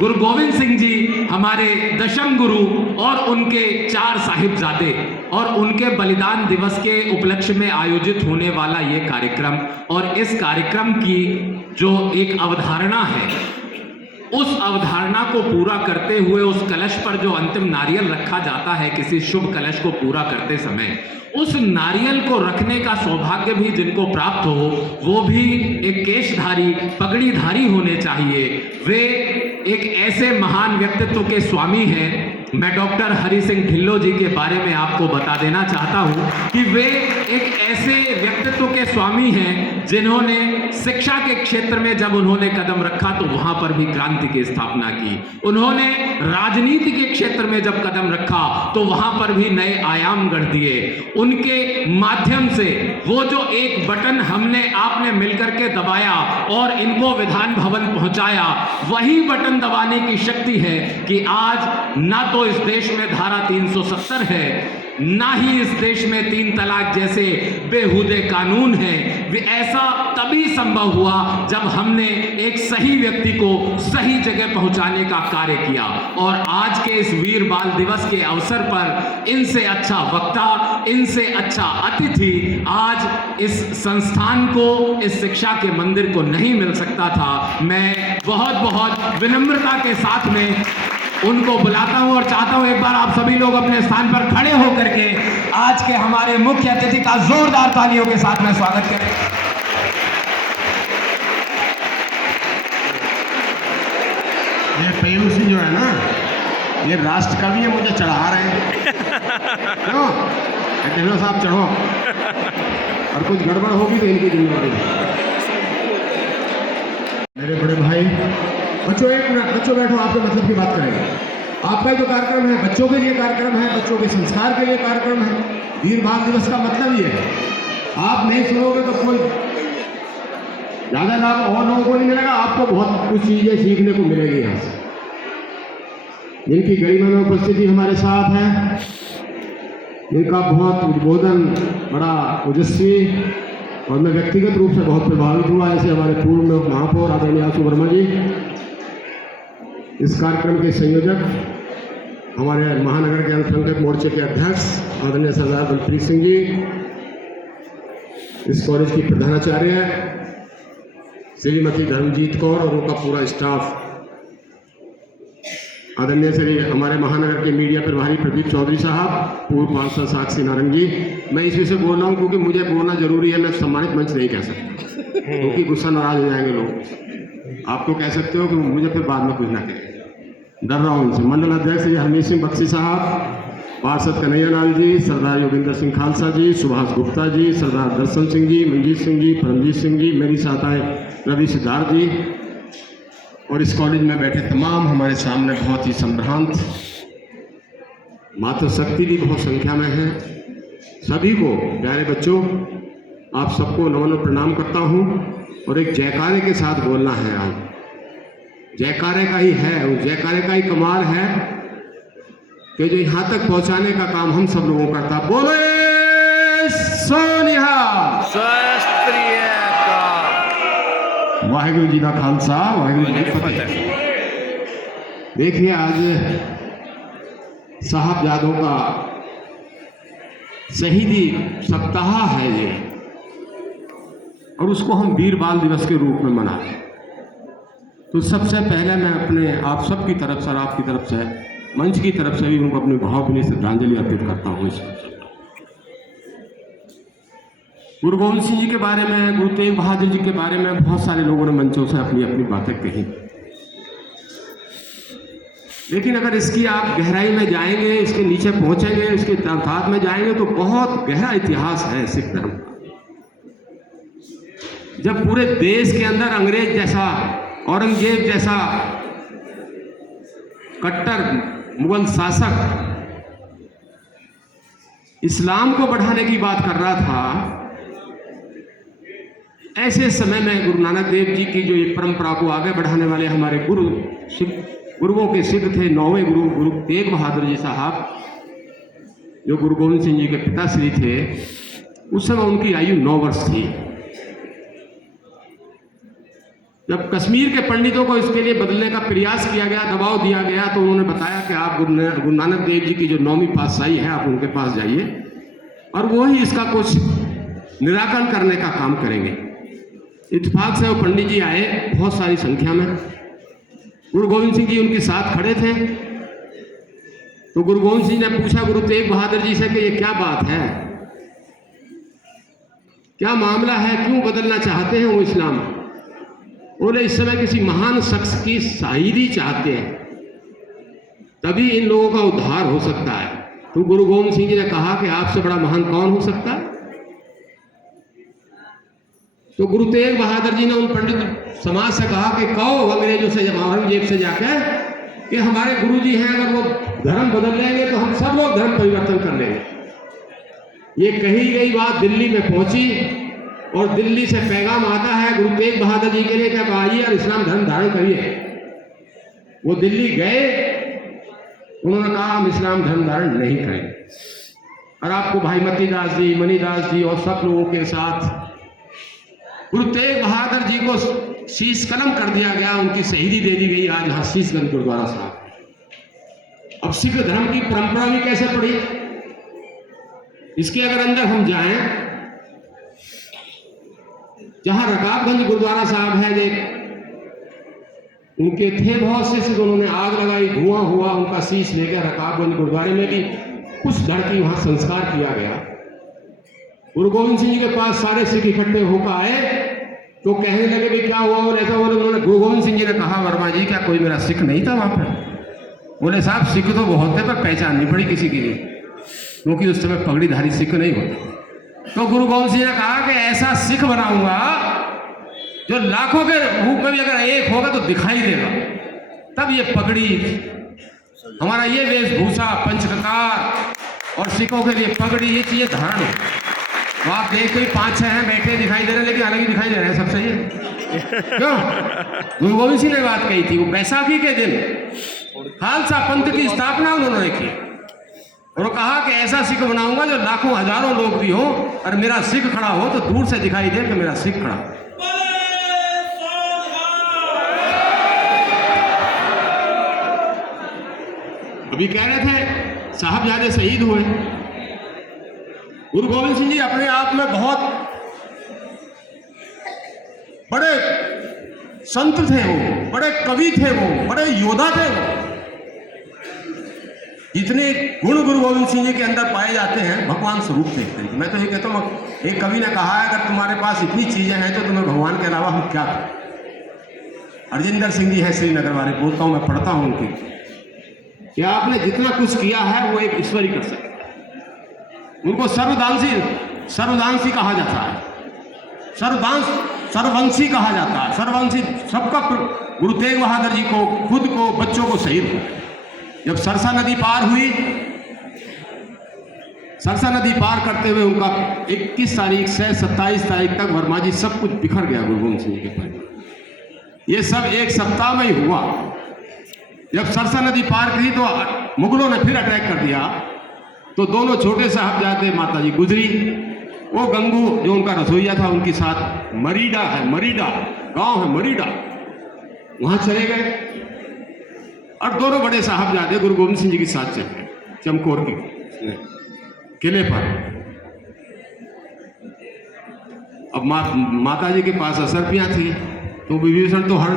गुरु गोविंद सिंह जी हमारे दशम गुरु और उनके 4 साहिबजादे, और उनके बलिदान दिवस के उपलक्ष्य में आयोजित होने वाला ये कार्यक्रम, और इस कार्यक्रम की जो एक अवधारणा है उस अवधारणा को पूरा करते हुए उस कलश पर जो अंतिम नारियल रखा जाता है किसी शुभ कलश को पूरा करते समय, उस नारियल को रखने का सौभाग्य भी जिनको प्राप्त हो वो भी एक केशधारी पगड़ीधारी होने चाहिए। वे एक ऐसे महान व्यक्तित्व के स्वामी हैं। मैं डॉक्टर हरि सिंह ढिल्लो जी के बारे में आपको बता देना चाहता हूं कि वे एक ऐसे व्यक्तित्व के स्वामी हैं जिन्होंने शिक्षा के क्षेत्र में जब उन्होंने कदम रखा तो वहां पर भी क्रांति की स्थापना की। उन्होंने राजनीति के क्षेत्र में जब कदम रखा तो वहां पर भी नए आयाम गढ़ दिए। उनके माध्यम से वो जो एक बटन हमने आपने मिलकर के दबाया और इनको विधान भवन पहुंचाया, वही बटन दबाने की शक्ति है कि आज ना तो इस देश में धारा 370 है, ना ही इस देश में 3 तलाक जैसे बेहुदे कानून हैं। ऐसा तभी संभव हुआ जब हमने एक सही व्यक्ति को सही जगह पहुंचाने का कार्य किया। और आज के इस वीर बाल दिवस के अवसर पर इनसे अच्छा वक्ता, इनसे अच्छा अतिथि आज इस संस्थान को, इस शिक्षा के मंदिर को नहीं मिल सकता था। मैं बहुत बहुत विनम्रता के साथ में उनको बुलाता हूं और चाहता हूं एक बार आप सभी लोग अपने स्थान पर खड़े होकर के आज के हमारे मुख्य अतिथि का जोरदार तालियों के साथ में स्वागत करें। ये पीयूसी जो है ना, ये राष्ट्र कवि है, मुझे चढ़ा रहे हैं। क्यों ढिल्लो साहब चढ़ो, और कुछ गड़बड़ होगी तो इनकी जिम्मेवारी। मेरे बड़े भाई, बच्चों एक मिनट, बच्चों बैठो, आपके मतलब की बात करेंगे। आपका जो कार्यक्रम है बच्चों के लिए कार्यक्रम है, बच्चों के संस्कार के लिए कार्यक्रम है। वीर बाल दिवस का मतलब ये है, आप नहीं सुनोगे तो कोई ज़्यादा लाभ और लोगों को नहीं मिलेगा, आपको बहुत कुछ चीज़ें सीखने को मिलेगी यहाँ से। जिनकी गरिमा में उपस्थिति हमारे साथ है, इनका बहुत उद्बोधन बड़ा ओजस्वी, और मैं व्यक्तिगत रूप से बहुत प्रभावित हुआ। ऐसे हमारे पूर्व में महापौर आदरणीय आशु वर्मा जी, इस कार्यक्रम के संयोजक, हमारे महानगर के अल्पसंख्यक मोर्चे के अध्यक्ष आदरणीय सरदार बलप्रीत सिंह जी, इस कॉलेज की प्रधानाचार्य श्रीमती धर्मजीत कौर और उनका पूरा स्टाफ, आदरणीय श्री हमारे महानगर के मीडिया प्रभारी प्रदीप चौधरी साहब, पूर्व पार्षद साक्षी नारंगी। मैं इस विषय बोल रहा हूँ क्योंकि मुझे बोलना जरूरी है, मैं सम्मानित मंच नहीं कह सकता क्योंकि गुस्सा नाराज हो जाएंगे लोग। आप तो कह सकते हो कि मुझे फिर बाद में कुछ ना कहें, डर रहा हूँ उनसे। मंडल अध्यक्ष श्री हरमीत सिंह बख्शी साहब, पार्षद कन्हैया लाल जी, सरदार योगिंदर सिंह खालसा जी, सुभाष गुप्ता जी, सरदार दर्शन सिंह जी, मंजीत सिंह जी, परमजीत सिंह जी, मेरी साथ आए रवि सिद्धार्थ जी, और इस कॉलेज में बैठे तमाम हमारे सामने बहुत ही संभ्रांत मातृशक्ति भी बहुत संख्या में है। सभी को प्यारे बच्चों, आप सबको नमन और प्रणाम करता हूँ। और एक जयकारे के साथ बोलना है। आज जयकारे का ही है, उस जयकारे का ही कमाल है कि जो यहाँ तक पहुँचाने का काम हम सब लोगों करता। बोले सोनिया वाहिगुरु जी का खालसा, वाहिगुरु जी की फतेह। देखिए, आज साहबजादों का शहीदी सप्ताह है ये, और उसको हम वीर बाल दिवस के रूप में मनाते। तो सबसे पहले मैं अपने आप सब की तरफ से और आपकी तरफ से, मंच की तरफ से भी उनको अपनी भावभीनी श्रद्धांजलि अर्पित करता हूँ। इस गुरु गोविंद सिंह जी के बारे में, गुरु तेग बहादुर जी के बारे में बहुत सारे लोगों ने मंचों से अपनी अपनी बातें कही, लेकिन अगर इसकी आप गहराई में जाएंगे, इसके नीचे पहुंचेंगे, इसके तहत में जाएंगे तो बहुत गहरा इतिहास है सिख धर्म का। जब पूरे देश के अंदर अंग्रेज जैसा, औरंगजेब जैसा कट्टर मुगल शासक इस्लाम को बढ़ाने की बात कर रहा था, ऐसे समय में गुरु नानक देव जी की जो ये परंपरा को आगे बढ़ाने वाले हमारे गुरुओं के सिद्ध थे, 9वें गुरु गुरु तेग बहादुर जी साहब, जो गुरु गोविंद सिंह जी के पिताश्री थे, उस समय उनकी आयु 9 वर्ष थी। जब कश्मीर के पंडितों को इसके लिए बदलने का प्रयास किया गया, दबाव दिया गया, तो उन्होंने बताया कि आप गुरु नानक देव जी की जो 9वीं पातशाही है, आप उनके पास जाइए और वो ही इसका कुछ निराकरण करने का काम करेंगे। इत्तेफाक से वो पंडित जी आए बहुत सारी संख्या में। गुरु गोविंद सिंह जी उनके साथ खड़े थे। तो गुरु गोविंद सिंह ने पूछा गुरु तेग बहादुर जी से कि ये क्या बात है, क्या मामला है, क्यों बदलना चाहते हैं वो इस्लाम? बोले इस समय किसी महान शख्स की शाहिदी चाहते हैं, तभी इन लोगों का उद्धार हो सकता है। तो गुरु गोविंद सिंह जी ने कहा कि आपसे बड़ा महान कौन हो सकता है? तो गुरु तेग बहादुर जी ने उन पंडित समाज से कहा कि कहो अंग्रेजों से, औरंगजेब से जाकर कि हमारे गुरु जी हैं, अगर वो धर्म बदल लेंगे तो हम सब लोग धर्म परिवर्तन कर लेंगे। ये कही गई बात दिल्ली में पहुंची और दिल्ली से पैगाम आता है गुरु तेग बहादुर जी के लिए कि आप आइए और इस्लाम धर्म धारण करिए। वो दिल्ली गए, उन्होंने कहा हम इस्लाम धर्म धारण नहीं करेंगे। और आपको भाई मतीदास जी, मनीदास जी और सब लोगों के साथ गुरु तेग बहादुर जी को शीश कलम कर दिया गया, उनकी शहीदी दे दी गई आज यहाँ शीशगंज गुरुद्वारा साहब। अब सिख धर्म की परंपरा भी कैसे पड़ी, इसके अगर अंदर हम जाएं, जहां रकाबगंज गुरुद्वारा साहब है, उनके थे बहुत से शिष्य, उन्होंने आग लगाई, धुआं हुआ, उनका शीश लेकर रकाबगंज गुरुद्वारे में भी कुछ धड़की वहां संस्कार किया गया। गुरु गोविंद सिंह जी के पास सारे सिख इकट्ठे होकर आए तो कहने लगे भी क्या हुआ और ऐसा बोले। उन्होंने गुरु गोविंद सिंह जी ने कहा वर्मा जी क्या कोई मेरा सिख नहीं था वहां पर? बोले साहब सिख तो बहुत थे पर पहचान नहीं पड़ी किसी के लिए, क्योंकि उस समय पगड़ीधारी सिख नहीं होता। तो गुरु गोविंद सिंह ने कहा कि ऐसा सिख बनाऊंगा जो लाखों के रूप में भी अगर एक होगा तो दिखाई देगा। तब ये पगड़ी, हमारा ये वेशभूषा, पंचककार और सिखों के लिए पगड़ी, ये चीजें धारण हो। तो आप देखते ही 5-6 हैं बैठे दिखाई दे रहे हैं, लेकिन अलग ही दिखाई दे रहे हैं सबसे। ये क्यों? गुरु गोविंद सिंह ने बात कही थी, वो बैसाखी के दिन खालसा पंथ की स्थापना उन्होंने की और कहा कि ऐसा सिख बनाऊंगा जो लाखों हजारों लोग भी हो और मेरा सिख खड़ा हो तो दूर से दिखाई दे कि मेरा सिख खड़ा हो। अभी कह रहे थे साहबजादे शहीद हुए। गुरु गोविंद सिंह जी अपने आप में बहुत बड़े संत थे, वो बड़े कवि थे, वो बड़े योद्धा थे वो। जितने गुण गुरु गोविंद सिंह जी के अंदर पाए जाते हैं भगवान स्वरूप देखते हैं। मैं तो ये कहता हूँ, एक कवि ने कहा है अगर तुम्हारे पास इतनी चीजें हैं तो तुम्हें भगवान के अलावा हम क्या करें। हरजिंदर सिंह जी है श्रीनगर वाले, बोलता हूँ मैं, पढ़ता हूँ उनकी, कि आपने जितना कुछ किया है वो एक ईश्वर ही कर सकता है। उनको सर्वदांशी कहा जाता है, सर्ववंशी कहा जाता है। सर्ववंशी सबका गुरु तेग बहादुर जी को, खुद को, बच्चों को शहीद हुआ। जब सरसा नदी पार हुई, सरसा नदी पार करते हुए उनका 21 तारीख से 27 तारीख तक वर्मा जी सब कुछ बिखर गया गुरु गोविंद सिंह के पास। ये सब एक सप्ताह में ही हुआ। जब सरसा नदी पार की तो मुगलों ने फिर अटैक कर दिया, तो दोनों छोटे साहबजादे माता जी गुजरी। वो गंगू जो उनका रसोईया था उनके साथ, मरीडा गांव है मरीडा, वहां चले गए और दोनों बड़े साहबजादे गुरु गोविंद सिंह जी के साथ चले गए चमकौर के किले पर। अब माता जी के पास असरपियाँ थी, तो विभीषण तो हर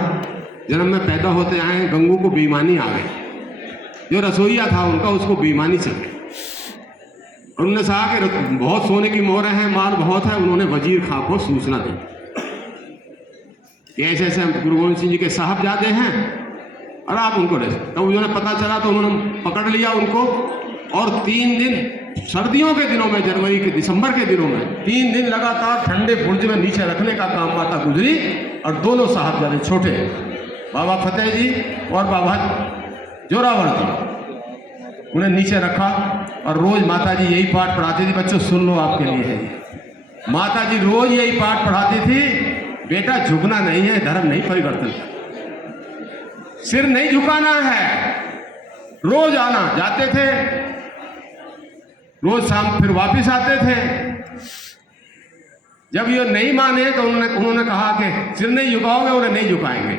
जन्म में पैदा होते आए, गंगू को बेईमानी आ गई। जो रसोईया था उनका, उसको बेईमानी चल गई। उन्होंने कहा कि बहुत सोने की मोहरें हैं, माल बहुत है। उन्होंने वजीर खां को सूचना दी कि ऐसे ऐसे गुरु गोविंद सिंह जी के साहबजादे हैं और आप उनको ले। तब उन्होंने पता चला तो उन्होंने पकड़ लिया उनको, और 3 दिन सर्दियों के दिनों में, जनवरी के दिसंबर के दिनों में 3 दिन लगातार ठंडे बुर्ज में नीचे रखने का काम माता गुजरी। और दोनों साहबजादे छोटे, बाबा फतेह जी और बाबा जोरावर जी, उन्हें नीचे रखा। और रोज माता जी यही पाठ पढ़ाती थी। बच्चों सुन लो, आपके लिए है। माता जी रोज यही पाठ पढ़ाती थी, बेटा झुकना नहीं है, धर्म नहीं परिवर्तन, सिर नहीं झुकाना है। रोज आना, जाते थे, रोज शाम फिर वापस आते थे। जब ये नहीं माने तो उन्होंने कहा कि सिर नहीं झुकाओगे, उन्हें नहीं झुकाएंगे।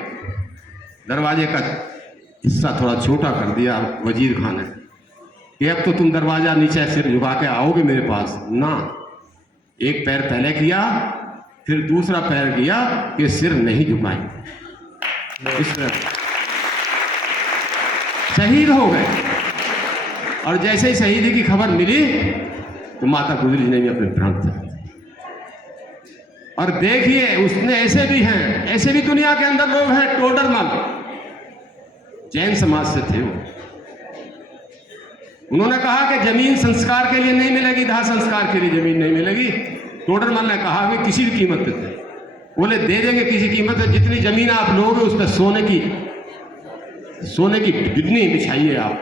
दरवाजे का हिस्सा थोड़ा छोटा कर दिया वजीर खान ने कि अब तो तुम दरवाजा नीचे सिर झुका के आओगे मेरे पास ना। एक पैर पहले किया, फिर दूसरा पैर किया कि सिर नहीं झुकाएंगे। इस तरह शहीद हो गए। और जैसे ही शहीदी की खबर मिली तो माता गुजरी ने भी अपने प्राण त्याग। और देखिए, उसने ऐसे भी हैं, ऐसे भी दुनिया के अंदर लोग हैं। टोडरमल जैन समाज से थे वो। उन्होंने कहा कि जमीन संस्कार के लिए नहीं मिलेगी, दाह संस्कार के लिए जमीन नहीं मिलेगी। टोडरमल ने कहा कि किसी भी कीमत पे दे। बोले दे देंगे किसी कीमत पे, जितनी जमीन आप लोगे उस पर सोने की गिन्नी बिछाइए आप।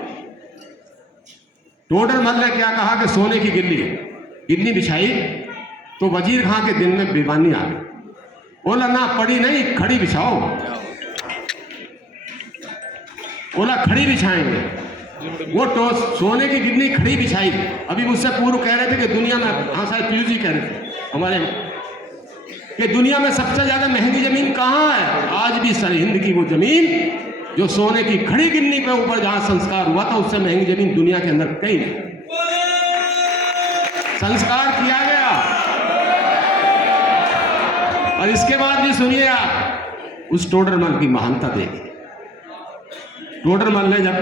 टोडरमल ने क्या कहा कि सोने की गिन्नी बिछाई, तो वजीर खां के दिन में बेईमानी आ गई। बोला ना पड़ी नहीं, खड़ी बिछाओ। बोला खड़ी बिछाएंगे। वो सोने की गिन्नी खड़ी बिछाई। अभी मुझसे पूर्व कह रहे थे कि दुनिया में, हाँ शायद पीयूष जी कह रहे थे हमारे, कि दुनिया में सबसे ज्यादा महंगी जमीन कहाँ है। आज भी सरहिंद की वो जमीन जो सोने की खड़ी गिन्नी पे ऊपर जहां संस्कार हुआ था, उससे महंगी जमीन दुनिया के अंदर कहीं नहीं। संस्कार किया गया। और इसके बाद भी सुनिए आप उस टोडरमल की महानता देखिए। टोडरमल ने जब,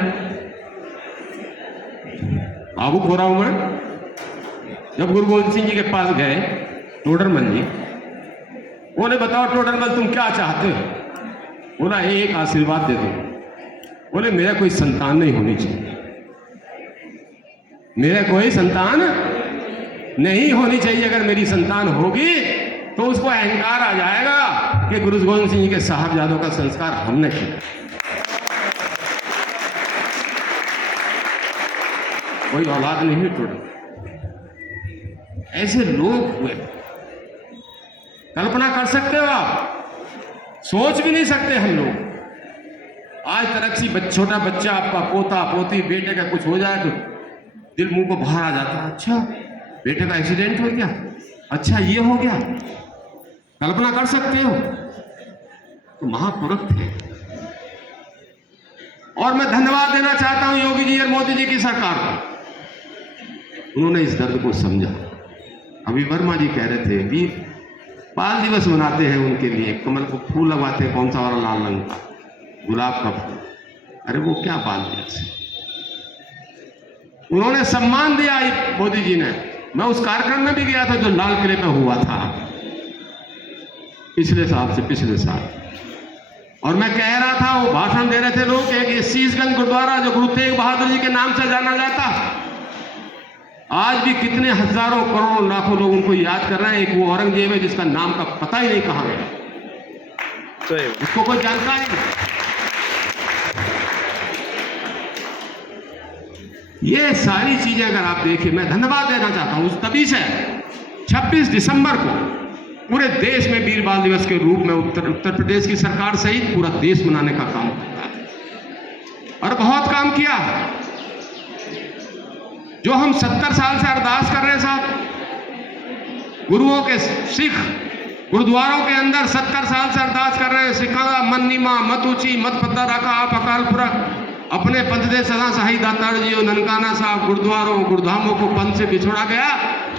भावुक हो रहा हूं मैं, जब गुरु गोविंद सिंह जी के पास गए टोडरमल जी, बोले बताओ टोडरमल तुम क्या चाहते हो। बोला एक आशीर्वाद दे दो। बोले मेरा कोई संतान नहीं होनी चाहिए, मेरा कोई संतान नहीं होनी चाहिए। अगर मेरी संतान होगी तो उसको अहंकार आ जाएगा कि गुरु गोविंद सिंह जी के साहबजादों का संस्कार हमने किया। कोई औलाद नहीं टोटल। ऐसे लोग हुए, कल्पना कर सकते हो आप? सोच भी नहीं सकते हम लोग। आज तरक्सी छोटा बच्चा, आपका पोता पोती, बेटे का कुछ हो जाए तो दिल मुंह को बाहर आ जाता है। अच्छा बेटे का एक्सीडेंट हो गया, अच्छा ये हो गया। कल्पना कर सकते हो? तो महापुरुष थे। और मैं धन्यवाद देना चाहता हूं योगी जी और मोदी जी की सरकार को। उन्होंने इस दर्द को समझा। अभी वर्मा जी कह रहे थे कि बाल दिवस मनाते हैं उनके लिए, कमल को फूल लगाते हैं, कौन सा वाला लाल रंग का, गुलाब का फूल। अरे वो क्या बाल दिवस है? उन्होंने सम्मान दिया मोदी जी ने। मैं उस कार्यक्रम में भी गया था जो लाल किले पे हुआ था पिछले साल। और मैं कह रहा था, वो भाषण दे रहे थे लोग, एक शीशगंज गुरुद्वारा जो गुरु तेग बहादुर जी के नाम से जाना जाता, आज भी कितने हजारों करोड़ों लाखों लोग उनको याद कर रहे हैं। एक वो औरंगजेब है जिसका नाम का पता ही नहीं कहां गया, इसको कोई जानता ही नहीं। ये सारी चीजें अगर आप देखिए, मैं धन्यवाद देना चाहता हूं उस तभी से 26 दिसंबर को पूरे देश में वीर बाल दिवस के रूप में उत्तर प्रदेश की सरकार सहित पूरा देश मनाने का काम करता है और बहुत काम किया। जो हम 70 साल से अरदास कर रहे हैं साहब, गुरुओं के सिख गुरुद्वारों के अंदर 70 साल से अरदास कर रहे हैं, सिखा मन नीमा मत ऊंची मत पद्दा रखा आप अकाल पुरख अपने पंथ दे सदा सही दातार जी ननकाना साहब गुरुद्वारों गुरुधामों को पंथ से बिछोड़ा गया,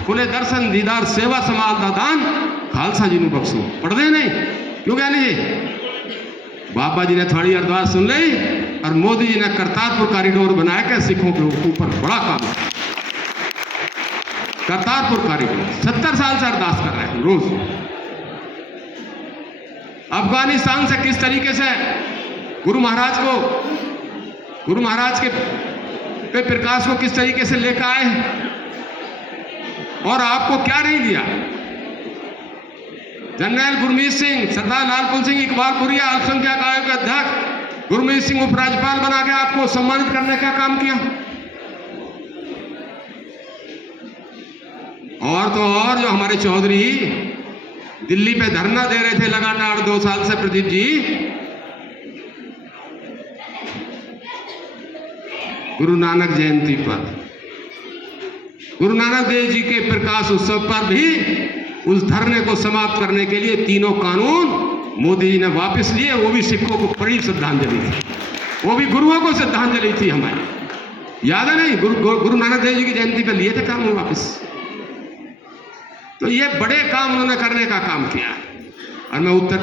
खुले दर्शन दीदार सेवा समाज का दान खालसा जी ने बख्शो। पढ़ दे नहीं क्यों ज्ञानी जी? बाबा जी ने थोड़ी अरदास सुन ली और मोदी जी ने करतारपुर कॉरिडोर बनाया के सिखों के ऊपर बड़ा काम। करतारपुर कॉरिडोर 70 साल से अरदास कर रहे हैं रोज। अफगानिस्तान से किस तरीके से गुरु महाराज के प्रकाश को किस तरीके से लेकर आए और आपको क्या नहीं दिया। जनरल गुरमीत सिंह, सरदार लालपुर सिंह, इकबाल पुरिया अल्पसंख्यक आयोग के अध्यक्ष गुरमीत सिंह उपराज्यपाल बना के आपको सम्मानित करने का काम किया। और तो और जो हमारे चौधरी दिल्ली पे धरना दे रहे थे लगातार 2 साल से, प्रदीप जी, गुरु नानक जयंती पर, गुरु नानक देव जी के प्रकाश उत्सव पर भी उस धरने को समाप्त करने के लिए 3 कानून मोदी जी ने वापस लिए। वो भी सिखों को बड़ी श्रद्धांजलि थी, वो भी गुरुओं को श्रद्धांजलि थी हमारी। याद है नहीं? गुरु नानक देव जी की जयंती पर लिए थे कानून वापस। तो ये बड़े काम उन्होंने करने का काम किया और मैं उत्तर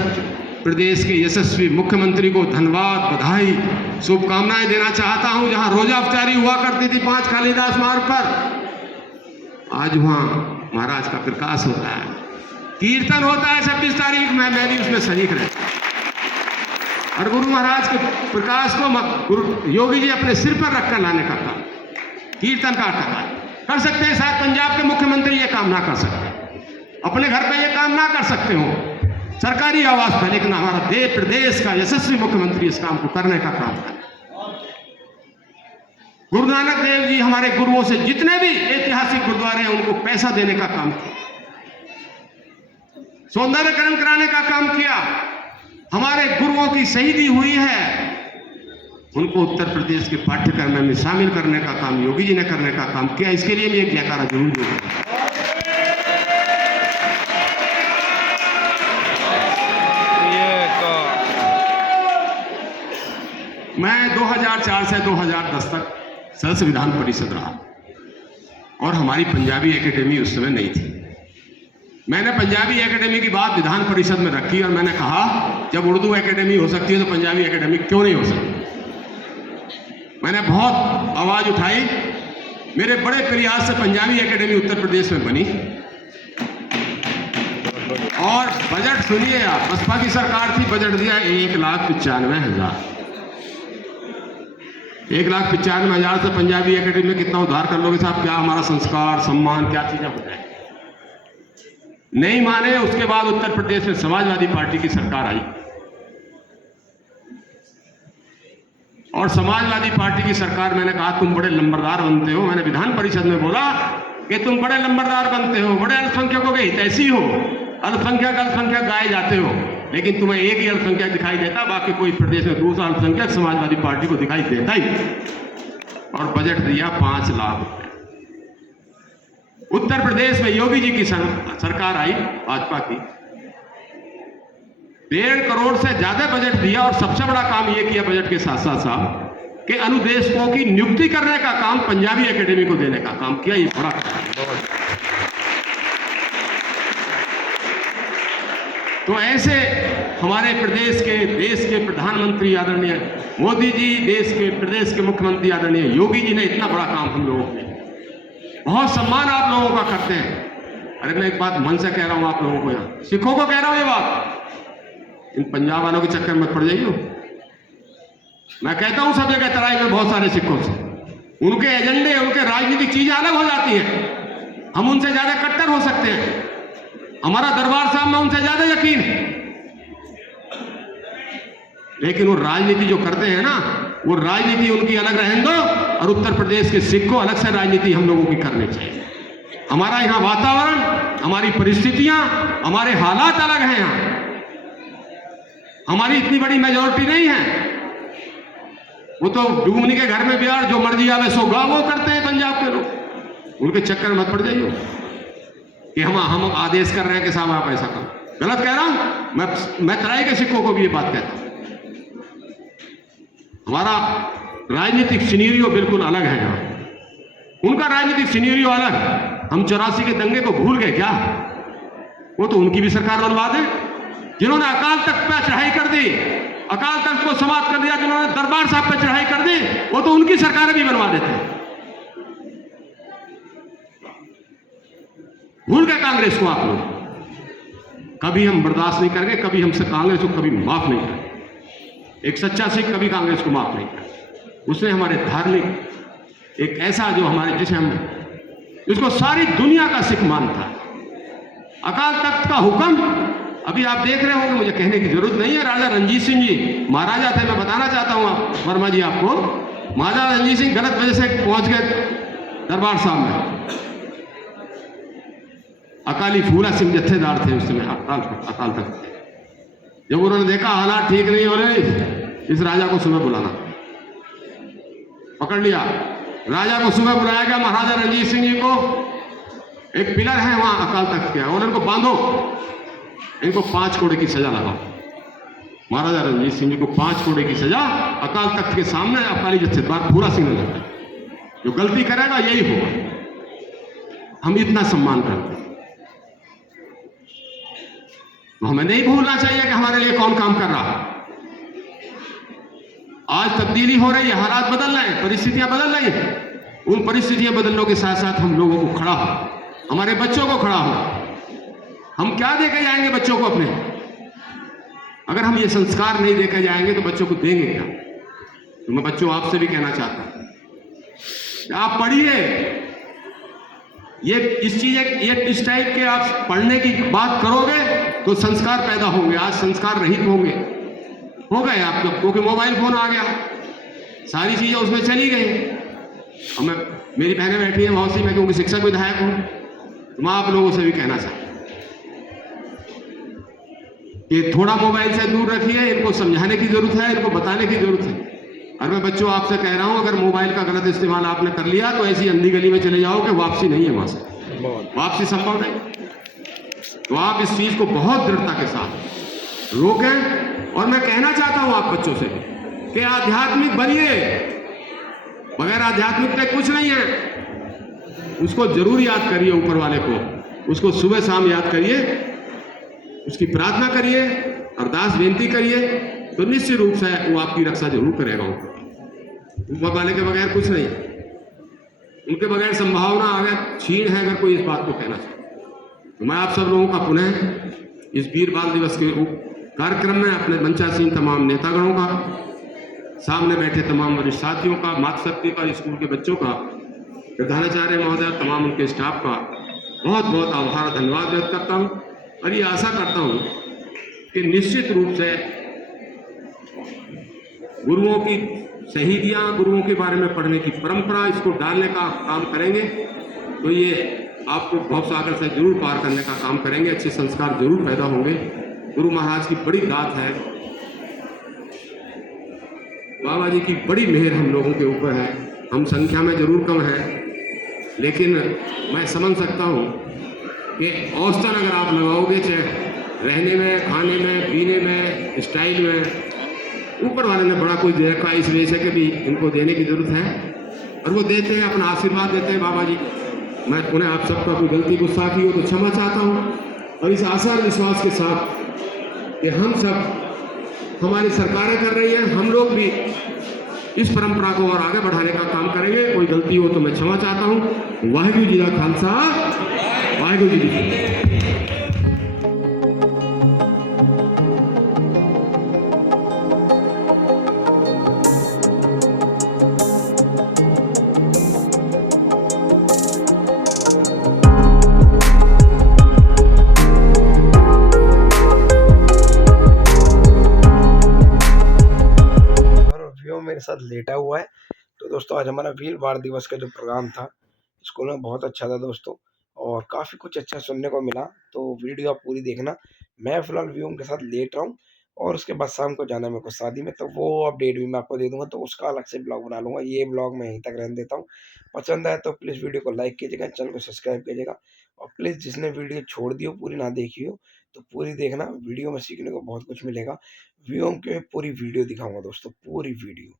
प्रदेश के यशस्वी मुख्यमंत्री को धन्यवाद, बधाई, शुभकामनाएं देना चाहता हूं। जहां रोजा अफ्तारी हुआ करती थी 5 कालिदास मार्ग पर, आज वहां महाराज का प्रकाश होता है, कीर्तन होता है 26 तारीख में, मैं भी उसमें शरीक रहता। और गुरु महाराज के प्रकाश को गुरु योगी जी अपने सिर पर रखकर लाने का काम, कीर्तन का कर सकते हैं। शायद पंजाब के मुख्यमंत्री ये काम ना कर सकते, अपने घर पे ये काम ना कर सकते हो सरकारी आवास पर, लेकिन हमारा देश प्रदेश का यशस्वी मुख्यमंत्री इस काम को करने का काम करे। गुरु नानक देव जी हमारे गुरुओं से जितने भी ऐतिहासिक गुरुद्वारे हैं उनको पैसा देने का काम किया, सौंदर्यकरण कराने का काम किया। हमारे गुरुओं की शहीदी हुई है, उनको उत्तर प्रदेश के पाठ्यक्रम में शामिल करने का काम योगी जी ने करने का काम किया। इसके लिए भी एक जयकारा जरूर दूंगा। मैं 2004 से 2010 तक सदस्य विधान परिषद रहा और हमारी पंजाबी एकेडमी उस समय नहीं थी। मैंने पंजाबी एकेडमी की बात विधान परिषद में रखी और मैंने कहा जब उर्दू एकेडमी हो सकती है तो पंजाबी एकेडमी क्यों नहीं हो सकती। मैंने बहुत आवाज उठाई, मेरे बड़े प्रयास से पंजाबी एकेडमी उत्तर प्रदेश में बनी। और बजट सुनिए आप, बसपा की सरकार थी, बजट दिया 1,95,000। 1,95,000 से पंजाबी एकेडमी में कितना उद्धार कर लोगे साहब? क्या हमारा संस्कार सम्मान क्या चीजें हो जाए? नहीं माने। उसके बाद उत्तर प्रदेश में समाजवादी पार्टी की सरकार आई और समाजवादी पार्टी की सरकार, मैंने कहा तुम बड़े लंबरदार बनते हो। मैंने विधान परिषद में बोला कि तुम बड़े लंबरदार बनते हो, बड़े अल्पसंख्यकों के हितैषी हो, अल्पसंख्यक गाए जाते हो, लेकिन तुम्हें एक ही अल्पसंख्यक दिखाई देता, बाकी कोई प्रदेश में दूसरा अल्पसंख्यक समाजवादी पार्टी को दिखाई देता ही। और बजट दिया 5 लाख रुपए। उत्तर प्रदेश में योगी जी की सरकार आई भाजपा की, 1.5 करोड़ से ज्यादा बजट दिया और सबसे बड़ा काम यह किया बजट के साथ साथ साहब कि अनुदेशकों की नियुक्ति करने का काम पंजाबी एकेडमी को देने का काम किया। ये बड़ा तो ऐसे हमारे प्रदेश के देश के प्रधानमंत्री आदरणीय मोदी जी, देश के प्रदेश के मुख्यमंत्री आदरणीय योगी जी ने इतना बड़ा काम हम लोगों को, बहुत सम्मान आप लोगों का करते हैं। अरे मैं एक बात मन से कह रहा हूं आप लोगों को, यहाँ सिखों को कह रहा हूं ये बात, इन पंजाब वालों के चक्कर में मत पड़ जाइए। मैं कहता हूं सब जगह तराई में बहुत सारे सिखों से, उनके एजेंडे, उनके राजनीतिक चीजें अलग हो जाती हैं। हम उनसे ज्यादा कट्टर हो सकते हैं, हमारा दरबार साहब में उनसे ज्यादा यकीन है, लेकिन वो राजनीति जो करते हैं ना, वो राजनीति उनकी अलग रहने दो, और उत्तर प्रदेश के सिख को अलग से राजनीति हम लोगों की करनी चाहिए। हमारा यहाँ वातावरण, हमारी परिस्थितियां, हमारे हालात अलग हैं। यहाँ हमारी इतनी बड़ी मेजॉरिटी नहीं है। वो तो डूमनी के घर में बिहार जो मर्जी आवे सो गा वो करते हैं पंजाब के लोग, उनके चक्कर में मत पड़ जाइए कि हम आदेश कर रहे हैं कि साहब आप ऐसा करो। गलत कह रहा हूं मैं तराई के सिखों को भी ये बात कहता हूं। हमारा राजनीतिक सिनेरियो बिल्कुल अलग है यहाँ, उनका राजनीतिक सिनेरियो अलग है। हम 84 के दंगे को भूल गए क्या? वो तो उनकी भी सरकार बनवा दे, जिन्होंने अकाल तख्त पे चढ़ाई कर दी, अकाल तख्त को समाप्त कर दिया, जिन्होंने दरबार साहब पे चढ़ाई कर दी, वो तो उनकी सरकारें भी बनवा देते। भूल गए कांग्रेस को आप लोग। कभी हम बर्दाश्त नहीं करेंगे, कभी हमसे कांग्रेस को कभी माफ नहीं करेंगे। एक सच्चा सिख कभी कांग्रेस को माफ नहीं करेगा। उसने हमारे धार्मिक एक ऐसा जो हमारे जिसे हम जिसको सारी दुनिया का सिख मानता है, अकाल तख्त का हुक्म अभी आप देख रहे होंगे, मुझे कहने की जरूरत नहीं है। राजा रणजीत सिंह जी महाराजा थे, मैं बताना चाहता हूं वर्मा जी आपको, महाराजा रणजीत सिंह गलत वजह से पहुंच गए दरबार साहब में। अकाली फूला सिंह जत्थेदार थे उस समय अकाल तख्त। जब उन्होंने देखा हालात ठीक नहीं हो रहे, इस राजा को सुबह बुलाना, पकड़ लिया राजा को। सुबह बुलाया गया महाराजा रणजीत सिंह जी को, एक पिलर है वहां अकाल तख्त के, और इनको बांधो, इनको 5 कोड़े की सजा लगाओ। महाराजा रणजीत सिंह जी को 5 कोड़े की सजा अकाल तख्त के सामने अकाली जत्थेदार फूला सिंह ने लगाई। जो गलती करेगा यही होगा। हम इतना सम्मान करते हैं, तो हमें नहीं भूलना चाहिए कि हमारे लिए कौन काम कर रहा है। आज तब्दीली हो रही है, हालात बदल रहे हैं, परिस्थितियां बदल रही हैं। उन परिस्थितियां बदलने के साथ साथ हम लोगों को खड़ा हो, हमारे बच्चों को खड़ा हो। हम क्या देके जाएंगे बच्चों को अपने? अगर हम ये संस्कार नहीं देके जाएंगे तो बच्चों को देंगे क्या? तो मैं बच्चों आपसे भी कहना चाहता हूं, आप पढ़िए। ये इस टाइप के आप पढ़ने की बात करोगे तो संस्कार पैदा होंगे। आज संस्कार रहित होंगे, हो गए आप लोग, क्योंकि मोबाइल फोन आ गया, सारी चीजें उसमें चली गई। और मैं, मेरी बहनें बैठी हैं मौसी, मैं क्योंकि शिक्षक विधायक हूं, तो मैं आप लोगों से भी कहना चाहता हूं कि थोड़ा मोबाइल से दूर रखिए। इनको समझाने की जरूरत है, इनको बताने की जरूरत है। और मैं बच्चों आपसे कह रहा हूं, अगर मोबाइल का गलत इस्तेमाल आपने कर लिया तो ऐसी अंधी गली में चले जाओ कि वापसी नहीं है, वहां से वापसी संभव नहीं। तो आप इस चीज को बहुत दृढ़ता के साथ रोकें। और मैं कहना चाहता हूं आप बच्चों से कि आध्यात्मिक बनिए, बगैर आध्यात्मिक के कुछ नहीं है। उसको जरूर याद करिए, ऊपर वाले को, उसको सुबह शाम याद करिए, उसकी प्रार्थना करिए, अरदास बेनती करिए, तो निश्चित रूप से वो आपकी रक्षा जरूर करेगा। ऊपर वाले के बगैर कुछ नहीं, उनके बगैर संभावना अगर छीन है, अगर कोई इस बात को कहना चाहे। तो मैं आप सब लोगों का पुनः इस वीर बाल दिवस के कार्यक्रम में अपने मंचासीन तमाम नेतागणों का, सामने बैठे तमाम वरिष्ठ साथियों का, मातृशक्ति का, स्कूल के बच्चों का, प्रधानाचार्य महोदय, तमाम उनके स्टाफ का बहुत बहुत आभार धन्यवाद व्यक्त करता हूँ। और ये आशा करता हूँ कि निश्चित रूप से गुरुओं की शहीदियाँ, गुरुओं के बारे में पढ़ने की परंपरा, इसको डालने का काम करेंगे तो ये आपको भवसागर से जरूर पार करने का काम करेंगे। अच्छे संस्कार जरूर पैदा होंगे। गुरु महाराज की बड़ी दात है, बाबा जी की बड़ी मेहर हम लोगों के ऊपर है। हम संख्या में जरूर कम हैं, लेकिन मैं समझ सकता हूँ कि औसतन अगर आप लगाओगे, चाहे रहने में, खाने में, पीने में, स्टाइल में, ऊपर वाले ने बड़ा कुछ दे रखा, इस वजह से कि भी इनको देने की जरूरत है। और वो देते हैं, अपना आशीर्वाद देते हैं बाबा जी। मैं उन्हें आप सबका कोई गलती गुस्सा की हो तो क्षमा चाहता हूँ। और इस आशा और विश्वास के साथ कि हम सब, हमारी सरकारें कर रही हैं, हम लोग भी इस परंपरा को और आगे बढ़ाने का काम करेंगे। कोई गलती हो तो मैं क्षमा चाहता हूँ। वाहिगुरू जी का खालसा, वाहिगुरू जी की फतेह। व्यू मेरे साथ लेटा हुआ है। तो दोस्तों आज हमारा वीर भारत दिवस का जो प्रोग्राम था स्कूल में बहुत अच्छा था दोस्तों, और काफ़ी कुछ अच्छा सुनने को मिला। तो वीडियो आप पूरी देखना। मैं फिलहाल व्यूम के साथ लेट रहा हूँ, और उसके बाद शाम को जाना है मेरे को शादी में, तो वो अपडेट भी मैं आपको दे दूंगा। तो उसका अलग से ब्लॉग बना लूँगा। ये ब्लॉग मैं यहीं तक रहने देता हूँ। पसंद आए तो प्लीज़ वीडियो को लाइक कीजिएगा, चैनल को सब्सक्राइब कीजिएगा, और प्लीज़ जिसने वीडियो छोड़ दी हो, पूरी ना देखी हो, तो पूरी देखना। वीडियो में सीखने को बहुत कुछ मिलेगा। व्यूम की मैं पूरी वीडियो दिखाऊंगा दोस्तों, पूरी वीडियो।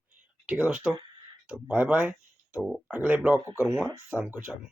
ठीक है दोस्तों, तो बाय बाय। तो अगले ब्लॉग को करूँगा शाम को चालू।